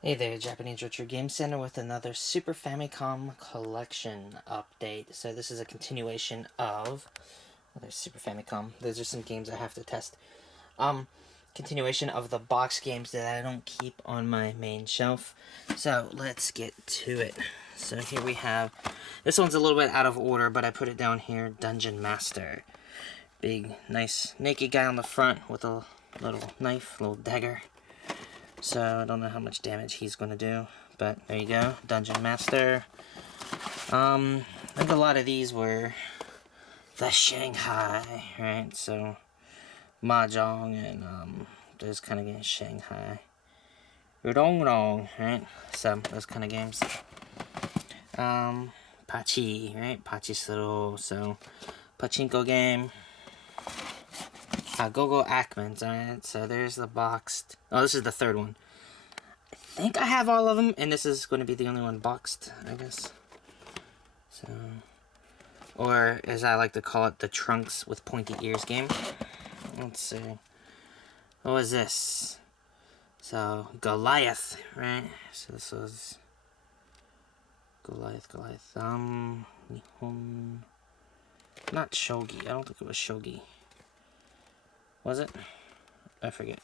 Hey there, Japanese Retro Game Center with another Super Famicom Collection update. So this is a continuation of there's Super Famicom. Those are some games I have to test. Continuation of the box games that I don't keep on my main shelf. So let's get to it. So here we have, this one's a little bit out of order, but I put it down here, Dungeon Master. Big, nice, naked guy on the front with a little knife, little dagger. So, I don't know how much damage he's going to do, but there you go, Dungeon Master. I think a lot of these were the Shanghai, right? So, Mahjong and those kind of games, Shanghai. Udong, right? So, those kind of games. Pachi, right? Pachi little, so, Pachinko game. Go-Go Ackmans, alright, so there's the boxed. Oh, this is the third one. I think I have all of them, and this is going to be the only one boxed, I guess. So, or as I like to call it, the Trunks with Pointy Ears game. Let's see. What was this? So, Goliath, right? So this was Goliath. Nihon. Not Shogi. I don't think it was Shogi. Was it? I forget.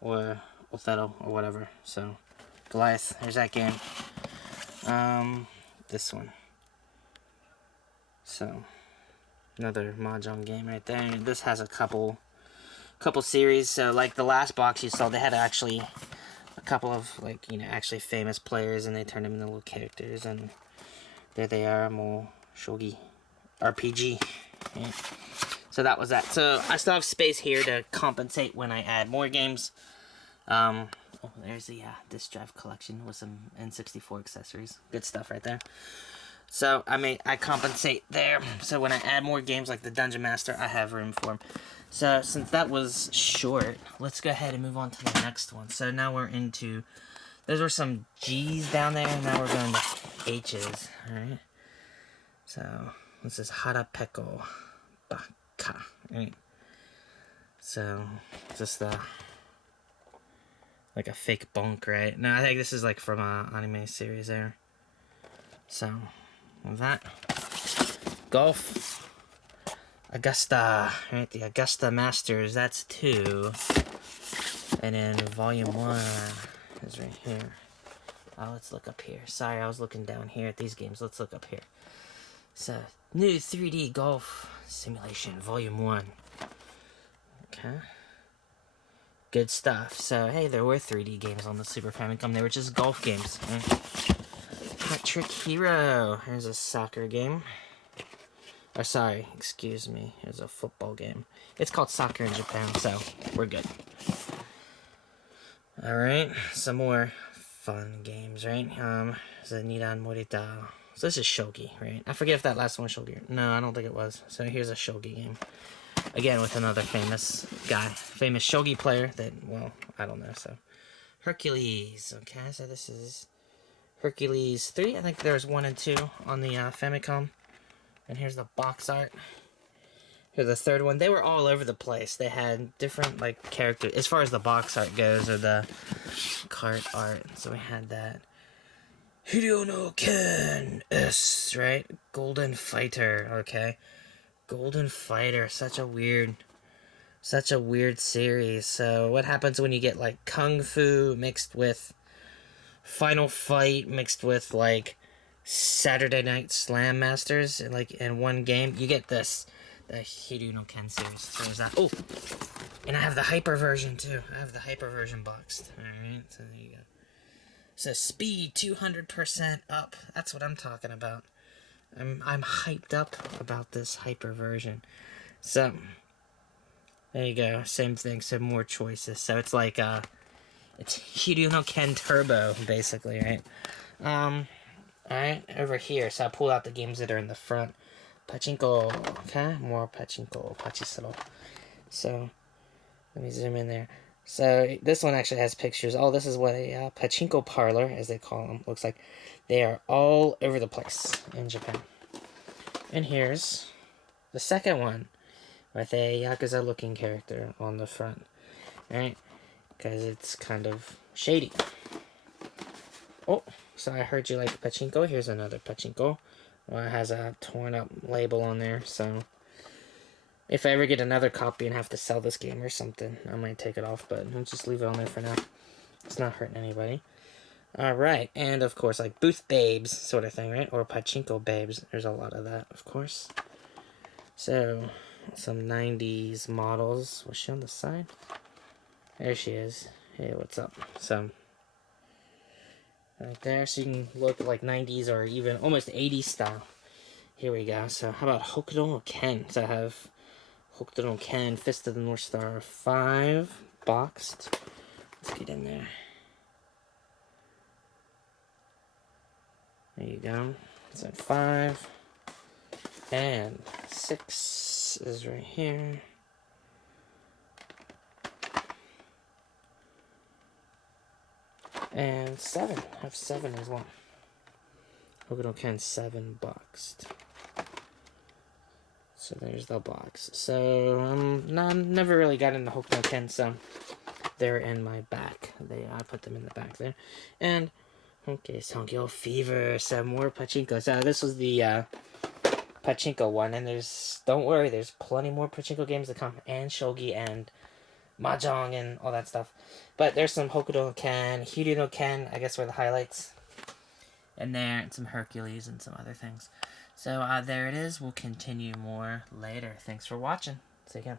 Or Othello, or whatever. So, Goliath, there's that game. This one. So, another Mahjong game right there. This has a couple series. So, like the last box you saw, they had actually a couple of, like, you know, actually famous players, and they turned them into little characters, and there they are, more shogi RPG. Yeah. So that was that. So I still have space here to compensate when I add more games. Oh, there's the disc drive collection with some N64 accessories. Good stuff right there. So I compensate there. So when I add more games like the Dungeon Master, I have room for them. So since that was short, let's go ahead and move on to the next one. So now we're into, those were some G's down there, and now we're going to H's. All right. So this is Harapeko Baka. Right. So just like a fake bunk, right? No, I think this is like from a anime series there. So with that, Golf Augusta, right? The Augusta Masters, that's 2. And then Volume 1 is right here. Oh, let's look up here. Sorry, I was looking down here at these games. Let's look up here. So, new 3D Golf Simulation, Volume 1. Okay. Good stuff. So, hey, there were 3D games on the Super Famicom. They were just golf games. Right? Hat Trick Hero. Here's a soccer game. Or, sorry, excuse me. Here's a football game. It's called soccer in Japan, so we're good. Alright, some more fun games, right? Nidan Morita. So this is Shogi, right? I forget if that last one was Shogi. No, I don't think it was. So here's a Shogi game. Again, with another famous guy. Famous Shogi player that, well, I don't know, so. Hercules. Okay, so this is Hercules 3. I think there's 1 and 2 on the Famicom. And here's the box art. Here's the third one. They were all over the place. They had different, like, characters. As far as the box art goes, or the card art. So we had that. Hideo no Ken S, right? Golden Fighter, okay? Golden Fighter, such a weird series. So what happens when you get like Kung Fu mixed with Final Fight mixed with like Saturday Night Slam Masters in one game? You get this, the Hideo no Ken series. So there's that. Oh, and I have the hyper version too. I have the hyper version boxed. All right, so there you go. So speed 200% up. That's what I'm talking about. I'm hyped up about this hyper version. So there you go. Same thing. Some more choices. So it's like it's Hideo no Ken Turbo, basically, right? Alright, over here. So I pull out the games that are in the front. Pachinko. Okay, more Pachinko. Pachislo. So let me zoom in there. So this one actually has pictures. Oh, this is what a pachinko parlor, as they call them, looks like. They are all over the place in Japan. And here's the second one with a Yakuza-looking character on the front. Alright? Because it's kind of shady. Oh, so I heard you like Pachinko. Here's another Pachinko. Well, it has a torn up label on there, so if I ever get another copy and have to sell this game or something, I might take it off, but I'll just leave it on there for now. It's not hurting anybody. Alright, and of course, like Booth Babes sort of thing, right? Or Pachinko Babes. There's a lot of that, of course. So, some 90s models. Was she on the side? There she is. Hey, what's up? So, right there, so you can look at like 90s or even almost 80s style. Here we go. So, how about Hokuto Ken? So, I have Hokuto Ken, Fist of the North Star 5, boxed. Let's get in there. There you go. So 5. And 6 is right here. And 7. I have 7 as well. Hokuto Ken 7 boxed. So there's the box. So never really got into Hokuto Ken, so they're in my back. I put them in the back there. And okay, Songyo Fever, some more Pachinko. So this was the Pachinko one, and don't worry, there's plenty more Pachinko games to come, and Shogi and Mahjong and all that stuff. But there's some Hokuto Ken, Hiryu no Ken, I guess were the highlights. And there, and some Hercules and some other things. So there it is. We'll continue more later. Thanks for watching. See you again.